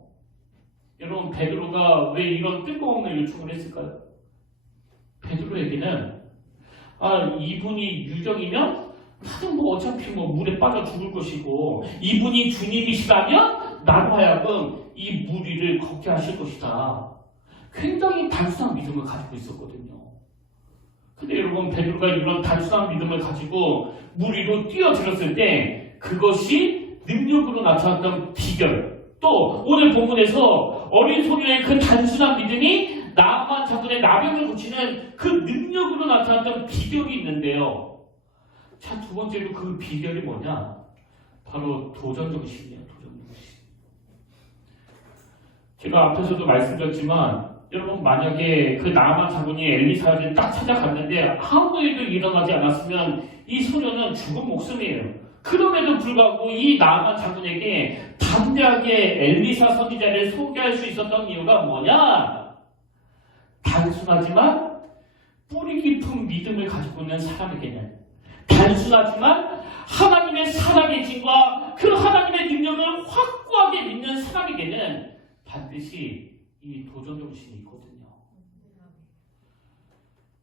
여러분, 베드로가 왜 이런 뜬금없는 요청을 했을까요? 베드로에게는 이분이 유령이면 나는 뭐 어차피 뭐 물에 빠져 죽을 것이고 이분이 주님이시라면 나로 하여금 이 물 위를 걷게 하실 것이다. 굉장히 단순한 믿음을 가지고 있었거든요. 근데 여러분, 베드로가 이런 단순한 믿음을 가지고 물 위로 뛰어들었을 때 그것이 능력으로 나타났던 비결, 또 오늘 본문에서 어린 소녀의 그 단순한 믿음이 나아만 장군의 나병을 고치는 그 능력으로 나타났던 비결이 있는데요. 자, 두 번째로 그 비결이 뭐냐? 바로 도전정신이에요. 도전정신. 제가 앞에서도 말씀드렸지만 여러분, 만약에 그 나아만 장군이 엘리사를 딱 찾아갔는데 아무 일도 일어나지 않았으면 이 소녀는 죽은 목숨이에요. 그럼에도 불구하고 이 나아만 장군에게 담대하게 엘리사 선지자를 소개할 수 있었던 이유가 뭐냐? 단순하지만 뿌리 깊은 믿음을 가지고 있는 사람에게는, 단순하지만 하나님의 살아계심과 그 하나님의 능력을 확고하게 믿는 사람에게는 반드시 이 도전정신이 있거든요.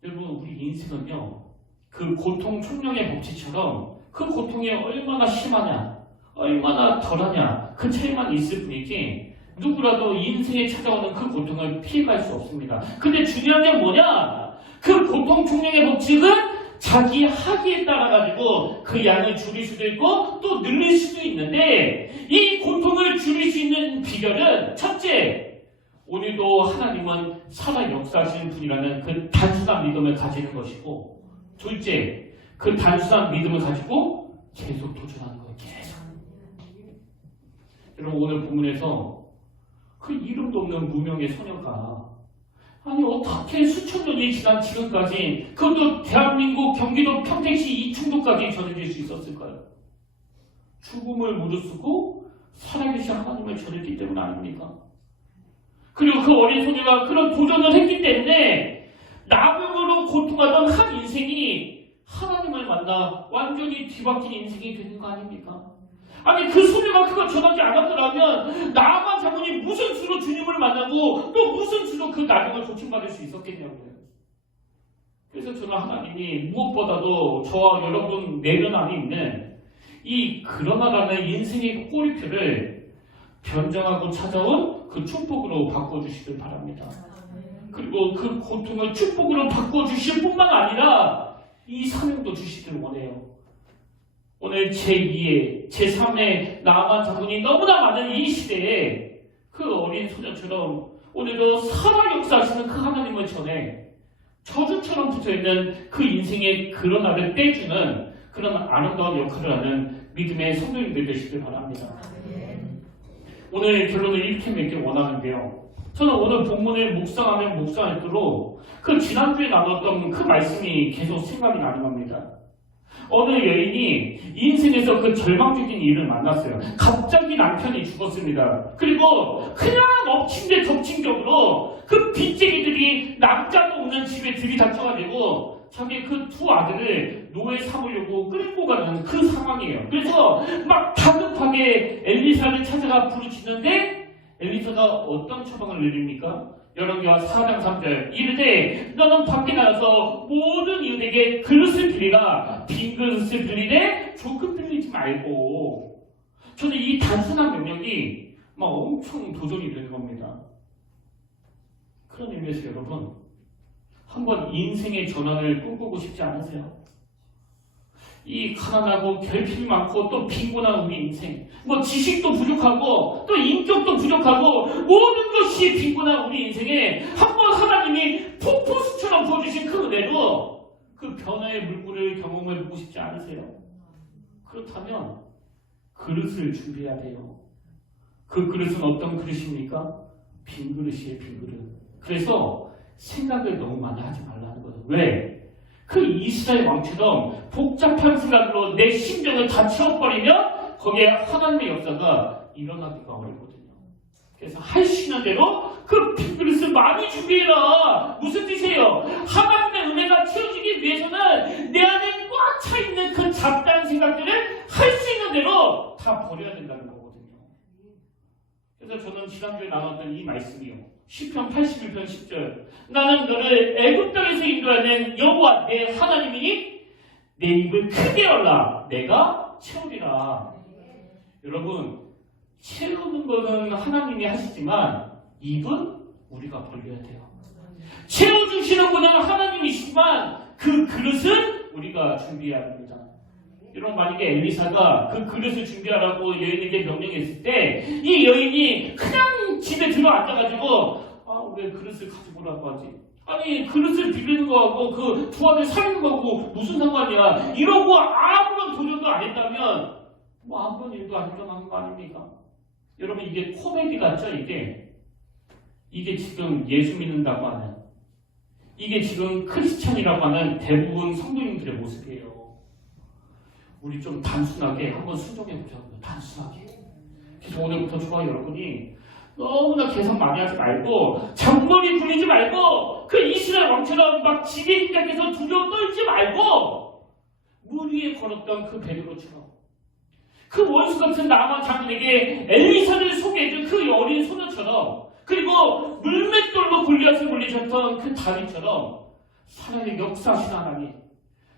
여러분, 우리 인생은요, 그 고통 총량의 법칙처럼 그 고통이 얼마나 심하냐, 얼마나 덜하냐, 그 차이만 있을 뿐이지 누구라도 인생에 찾아오는 그 고통을 피해갈 수 없습니다. 근데 중요한 게 뭐냐? 그 고통 총량의 법칙은 자기 하기에 따라가지고 그 양을 줄일 수도 있고 또 늘릴 수도 있는데, 이 고통을 줄일 수 있는 비결은 첫째, 오늘도 하나님은 살아 역사하시는 분이라는 그 단순한 믿음을 가지는 것이고, 둘째, 그 단순한 믿음을 가지고 계속 도전하는 거예요. 계속. 여러분, 오늘 본문에서 그 이름도 없는 무명의 소녀가 아니 어떻게 수천 년이 지난 지금까지, 그것도 대한민국 경기도 평택시 이충도까지 전해질 수 있었을까요? 죽음을 무릅쓰고 살아계신 하나님을 전했기 때문 아닙니까? 그리고 그 어린 소녀가 그런 도전을 했기 때문에 나병으로 고통하던 한 인생이 하나님을 만나 완전히 뒤바뀐 인생이 되는 거 아닙니까? 아니, 그 소녀가 그걸 전하지 않았더라면 나아만 장군이 무슨 수로 주님을 만나고 또 무슨 수로 그 나병을 고침받을 수 있었겠냐고요. 그래서 저는 하나님이 무엇보다도 저와 여러분 내면 안에 있는 이 그러나라는 인생의 꼬리표를 변장하고 찾아온 그 축복으로 바꿔주시길 바랍니다. 그리고 그 고통을 축복으로 바꿔주실 뿐만 아니라 이 사명도 주시길 원해요. 오늘 제2의, 제3의 나아만 장군이 너무나 많은 이 시대에 그 어린 소녀처럼 오늘도 살아 역사하시는 그 하나님을 전해 저주처럼 붙어있는 그 인생의 그러나를 떼주는 그런 아름다운 역할을 하는 믿음의 성도님들 되시길 바랍니다. 오늘 결론을 이렇게 맺기 원하는데요. 저는 오늘 본문을 묵상하면 묵상할수록 그 지난주에 나눴던 그 말씀이 계속 생각이 나는 겁니다. 어느 여인이 인생에서 그 절망적인 일을 만났어요. 갑자기 남편이 죽었습니다. 그리고 그냥 엎친 데 덮친 격으로 그 빚쟁이들이 남자도 없는 집에 들이닥쳐가지고 자기 그 두 아들을 노예 삼으려고 끌고 가는 그 상황이에요. 그래서 막 다급하게 엘리사를 찾아가 부르짖는데 엘리사가 어떤 처방을 내립니까? 열왕기하 4장 3절, 이르되 너는 밖에 나가서 모든 이웃에게 그릇을 빌리라. 빈 그릇을 빌리되 조금 빌리지 말고. 저는 이 단순한 명령이 막 엄청 도전이 되는 겁니다. 그런 의미에서 여러분, 한번 인생의 전환을 꿈꾸고 싶지 않으세요? 이 가난하고 결핍이 많고 또 빈곤한 우리 인생, 뭐 지식도 부족하고 또 인격도 부족하고 모든 것이 빈곤한 우리 인생에 한번 하나님이 폭포수처럼 부어주신 그 은혜로 그 변화의 물결을 경험해보고 싶지 않으세요? 그렇다면 그릇을 준비해야 돼요. 그 그릇은 어떤 그릇입니까? 빈 그릇이에요, 빈 그릇. 그래서 생각을 너무 많이 하지 말라는 거예요. 왜? 그 이스라엘 왕처럼 복잡한 생각으로 내 심정을 다 채워버리면 거기에 하나님의 역사가 일어나기가 어렵거든요. 그래서 할 수 있는 대로 그 빈 그릇을 많이 준비해라. 무슨 뜻이에요? 하나님의 은혜가 채워지기 위해서는 내 안에 꽉 차있는 그 잡다한 생각들을 할 수 있는 대로 다 버려야 된다는 거거든요. 그래서 저는 지난주에 나눴던 이 말씀이요. 시편 81편 10절. 나는 너를 애굽 땅에서 인도하는 여호와 내 하나님이니 내 입을 크게 열라. 내가 채우리라. 여러분, 채우는 거는 하나님이 하시지만 입은 우리가 벌려야 돼요. 채워주시는 분은 하나님이시지만 그 그릇은 우리가 준비해야 합니다. 여러분, 만약에 엘리사가 그 그릇을 준비하라고 여인에게 명령했을 때 이 여인이 그냥 집에 들어 앉아가지고 왜 그릇을 가지고 오라고 하지? 아니, 그릇을 비비는 거하고 그 부하를 살리는 거하고 무슨 상관이야? 이러고 아무런 도전도 안 했다면 뭐 아무런 일도 안 일어나는 거 아닙니까? 여러분, 이게 코미디 같죠? 이게 지금 예수 믿는다고 하는, 이게 지금 크리스찬이라고 하는 대부분 성도님들의 모습이에요. 우리 좀 단순하게 한번 수정해보자고요. 단순하게. 그래서 오늘부터 좋아요, 여러분이 너무나 계산 많이 하지 말고 잔머리 굴리지 말고 그 이스라엘 왕처럼 막 지게 시작해서 두려워 떨지 말고 물 위에 걸었던 그 베드로처럼 그 원수 같은 나만 장군에게 엘리사를 소개해준 그 어린 소녀처럼 그리고 물맷돌로 골리앗을 물리셨던 그 다윗처럼 살아있는 역사하신 하나님,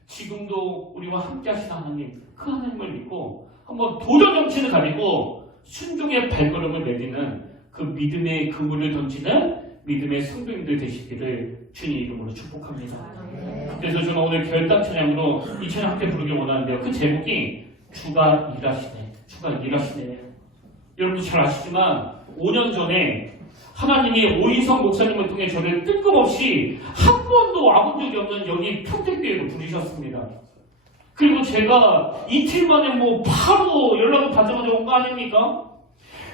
지금도 우리와 함께 하신 하나님, 그 하나님을 믿고 한번 도전 정신을 가지고 순종의 발걸음을 내딛는 그 믿음의 그물을 던지는 믿음의 성도님들 되시기를 주님 이름으로 축복합니다. 그래서 저는 오늘 결단 찬양으로 이 찬양 함께 부르기 원하는데요. 그 제목이 주가 일하시네. 주가 일하시네. 여러분도 잘 아시지만 5년 전에 하나님이 오인성 목사님을 통해 저를 뜬금없이 한 번도 와본 적이 없는 여기 평택교회로 부르셨습니다. 그리고 제가 이틀 만에 바로 연락을 받자마자 온 거 아닙니까?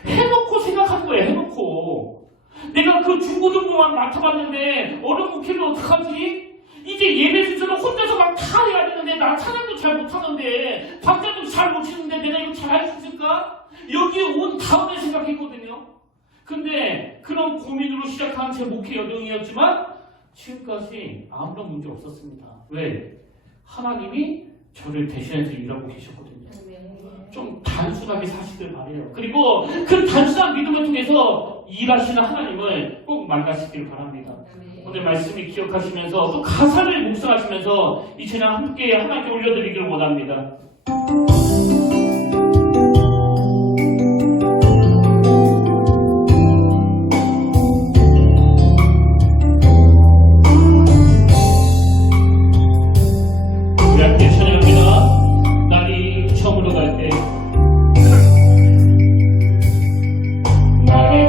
해놓고 생각하는 거예요. 해놓고 내가 그 중고등부만 맡아봤는데 어른 목회를 어떡하지? 이제 예배 순서를 혼자서 막 다 해야 되는데 나 찬양도 잘 못하는데 박자도 잘 못 치는데 내가 이거 잘 할 수 있을까? 여기에 온 다음에 생각했거든요. 근데 그런 고민으로 시작한 제 목회 여정이었지만 지금까지 아무런 문제 없었습니다. 왜? 하나님이 저를 대신해서 일하고 계셨거든요. 좀 단순하게 사시길 바래요. 그리고 그 단순한 믿음을 통해서 일하시는 하나님을 꼭 만나시길 바랍니다. 오늘 말씀을 기억하시면서 또 가사를 묵상하시면서 이 찬양 함께 하나님께 올려드리기를 원합니다. 우리 함께 찬양합니다. 날이 처음으로 갈 때 내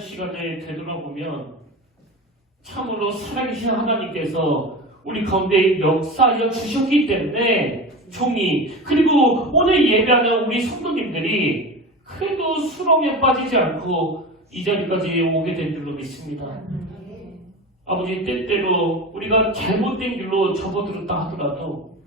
시간에 되돌아보면 참으로 살아계신 하나님께서 우리 가운데 역사하여 주셨기 때문에 종이 그리고 오늘 예배하는 우리 성도님들이 그래도 수렁에 빠지지 않고 이 자리까지 오게 된 줄로 믿습니다. 아버지, 때때로 우리가 잘못된 길로 접어들었다 하더라도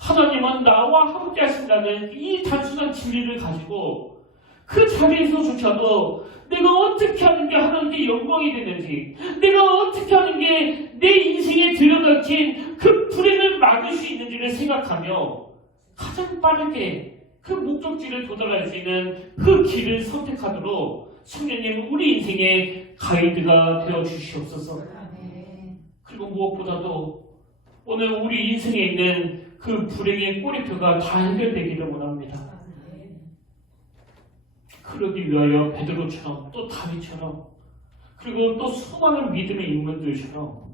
하나님은 나와 함께 하신다는 이 단순한 진리를 가지고 그 자리에서조차도 내가 어떻게 하는 게 하나님께 영광이 되는지, 내가 어떻게 하는 게 내 인생에 들여닥친 그 불행을 막을 수 있는지를 생각하며 가장 빠르게 그 목적지를 도달할 수 있는 그 길을 선택하도록 성령님 우리 인생의 가이드가 되어 주시옵소서. 그리고 무엇보다도 오늘 우리 인생에 있는 그 불행의 꼬리표가 다 해결되기를 원합니다. 그러기 위하여 베드로처럼 또 다윗처럼 그리고 또 수많은 믿음의 인물들처럼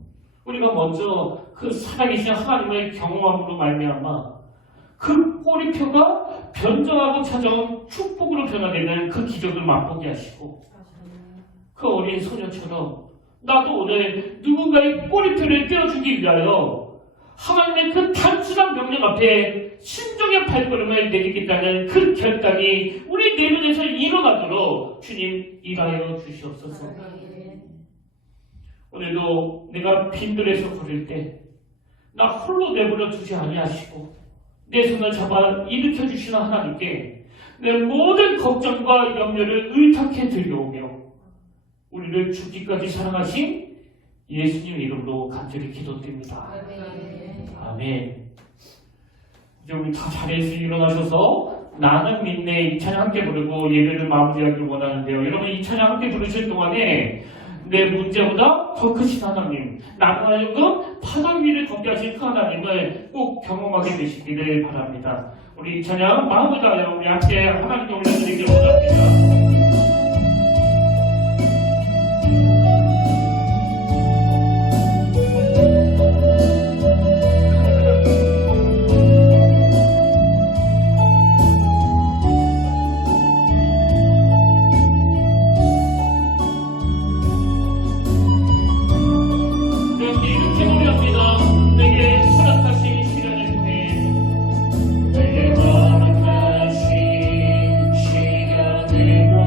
우리가 먼저 그 살아계신 하나님의 경험함으로 말미암아 그 꼬리표가 변정하고 찾아온 축복으로 변화되는 그 기적을 맛보게 하시고 그 어린 소녀처럼 나도 오늘 누군가의 꼬리표를 떼어주기 위하여 하나님의 그 단순한 명령 앞에 신정의 발걸음을 내딛겠다는 그 결단이 우리 내면에서 일어나도록 주님 일하여 주시옵소서. 오늘도 내가 빈들에서 걸을 때 나 홀로 내버려 두지 아니하시고 내 손을 잡아 일으켜 주시는 하나님께 내 모든 걱정과 염려를 의탁해 드려오며 우리를 죽기까지 사랑하신 예수님 이름으로 간절히 기도드립니다. 아멘. 이제 우리 다 자리에서 일어나셔서 나는 믿네 이 찬양 함께 부르고 예배를 마무리하길 원하는데요. 여러분 이 찬양 함께 부르실 동안에 내 문제보다 더 크신 하나님, 나로 하여금 바다 위를 걷게 하신 그 하나님을 꼭 경험하게 되시기를 바랍니다. 우리 이 찬양 마음을 다하여 우리 함께 하나님께 올려드리길 원합니다. 내게 허락하신 시간을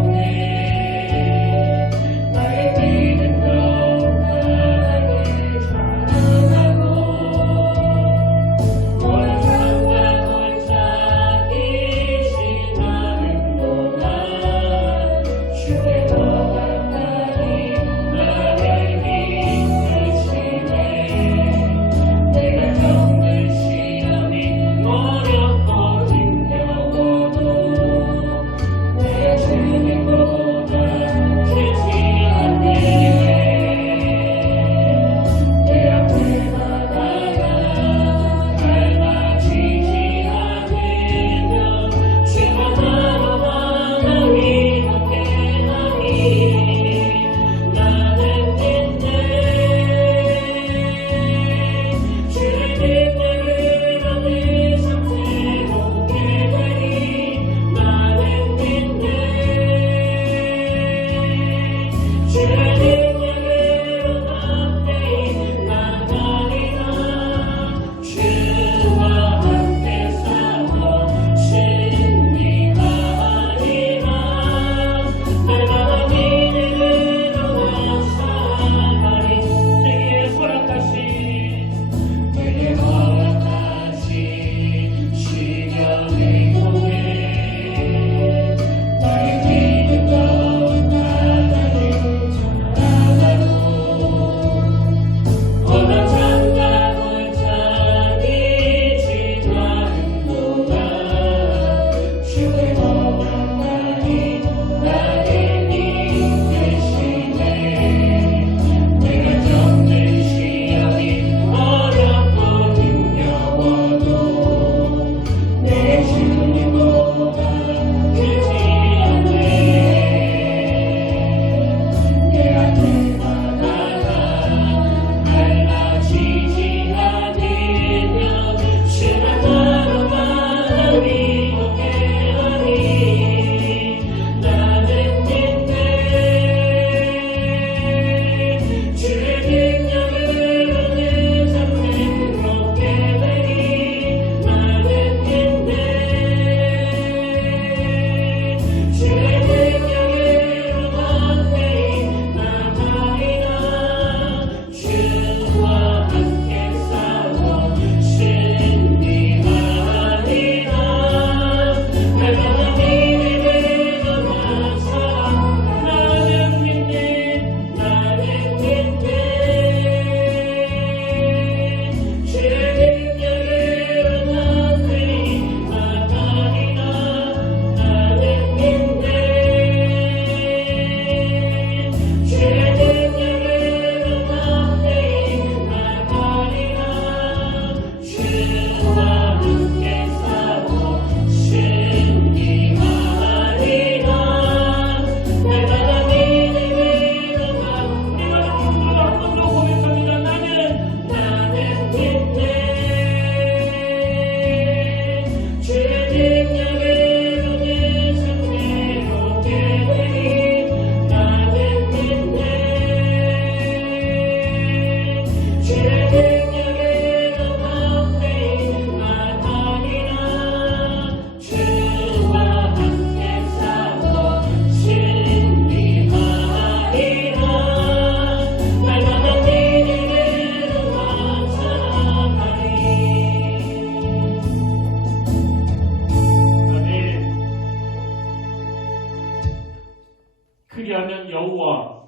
보라,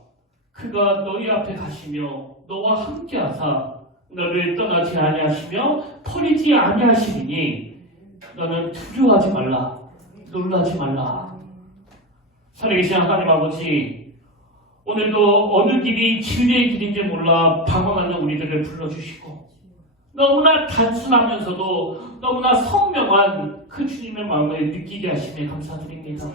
그가 너희 앞에 가시며 너와 함께하사 너를 떠나지 아니하시며 버리지 아니하시리니 너는 두려워하지 말라, 놀라지 말라. 살아계신 하나님 아버지, 오늘도 어느 길이 진리의 길인지 몰라 방황하는 우리들을 불러주시고 너무나 단순하면서도 너무나 선명한 그 주님의 마음을 느끼게 하심에 감사드립니다.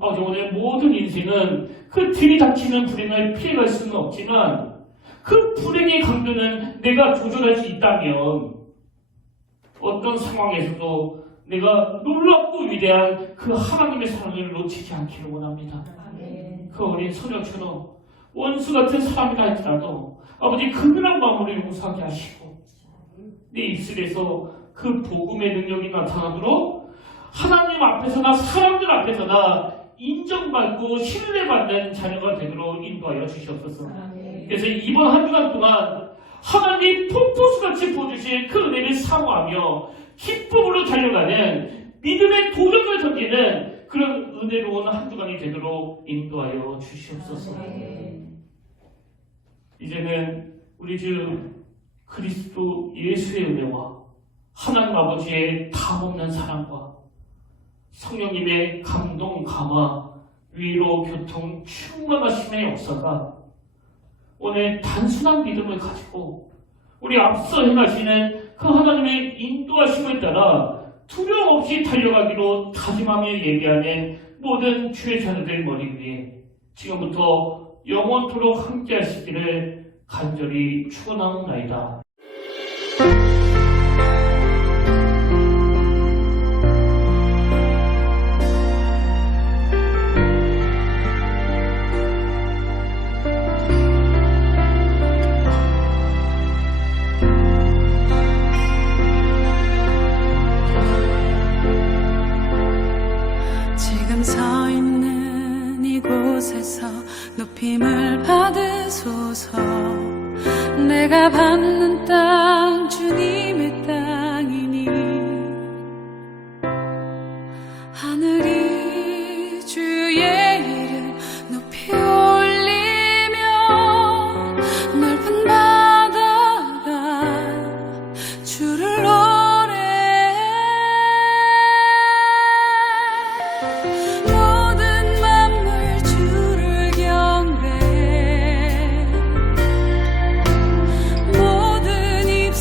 아버지, 오늘 모든 인생은 그 들이닥치는 불행을 피해갈 수는 없지만 그 불행의 강도는 내가 조절할 수 있다면 어떤 상황에서도 내가 놀랍고 위대한 그 하나님의 사랑을 놓치지 않기를 원합니다. 그 어린 소녀처럼 원수 같은 사람이라 할지라도 아버지 그분한 마음으로 용서하게 하시고 내 입술에서 그 복음의 능력이 나타나도록 하나님 앞에서나 사람들 앞에서나 인정받고 신뢰받는 자녀가 되도록 인도하여 주시옵소서. 그래서 이번 한 주간 동안 하나님 폭포수같이 부어주실 그 은혜를 사모하며 기쁨으로 달려가는 믿음의 도전을 던지는 그런 은혜로운 한 주간이 되도록 인도하여 주시옵소서. 이제는 우리 주 그리스도 예수의 은혜와 하나님 아버지의 다없는 사랑과 성령님의 감동, 감화, 위로, 교통, 충만하심의 역사가 오늘 단순한 믿음을 가지고 우리 앞서 행하시는 그 하나님의 인도하심을 따라 두려움 없이 달려가기로 다짐하며 예배하는 모든 주의 자녀들 머리 위에 지금부터 영원토록 함께 하시기를 간절히 축원하옵나이다. 지금 서 있는 이곳에서 높임을 받으소서. 내가 밟는 땅 주님의 땅이니 하늘이 주의 이름 높이 올리며 넓은 바다가 주를 노래해. 모든 만물 주를 경배해. 모든 입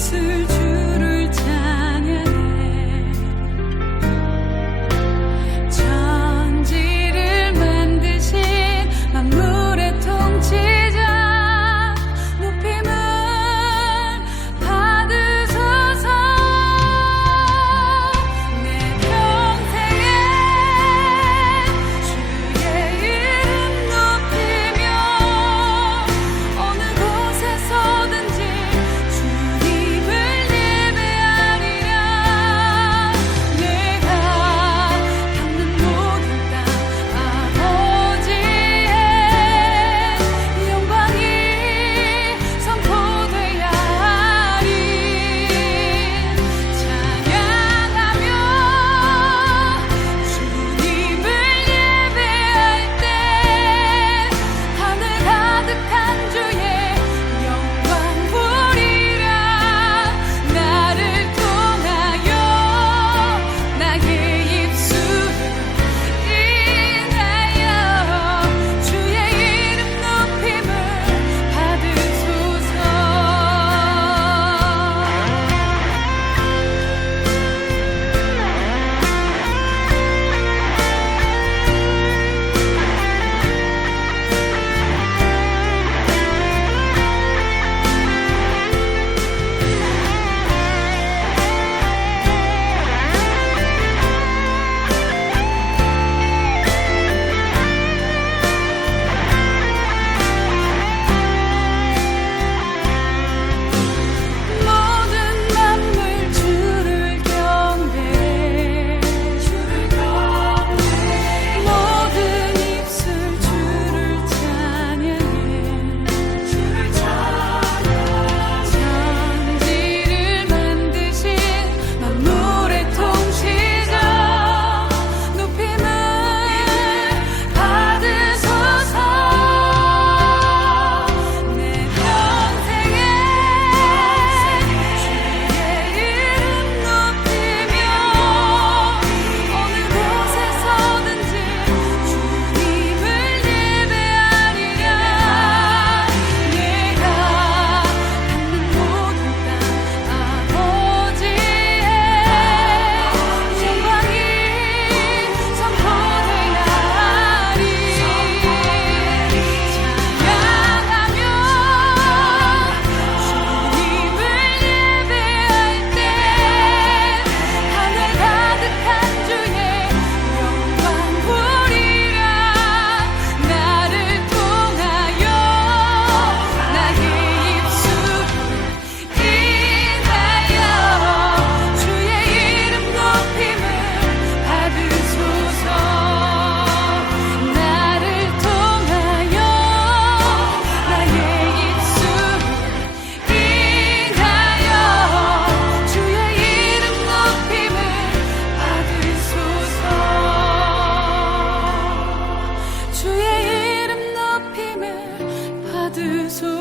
뜻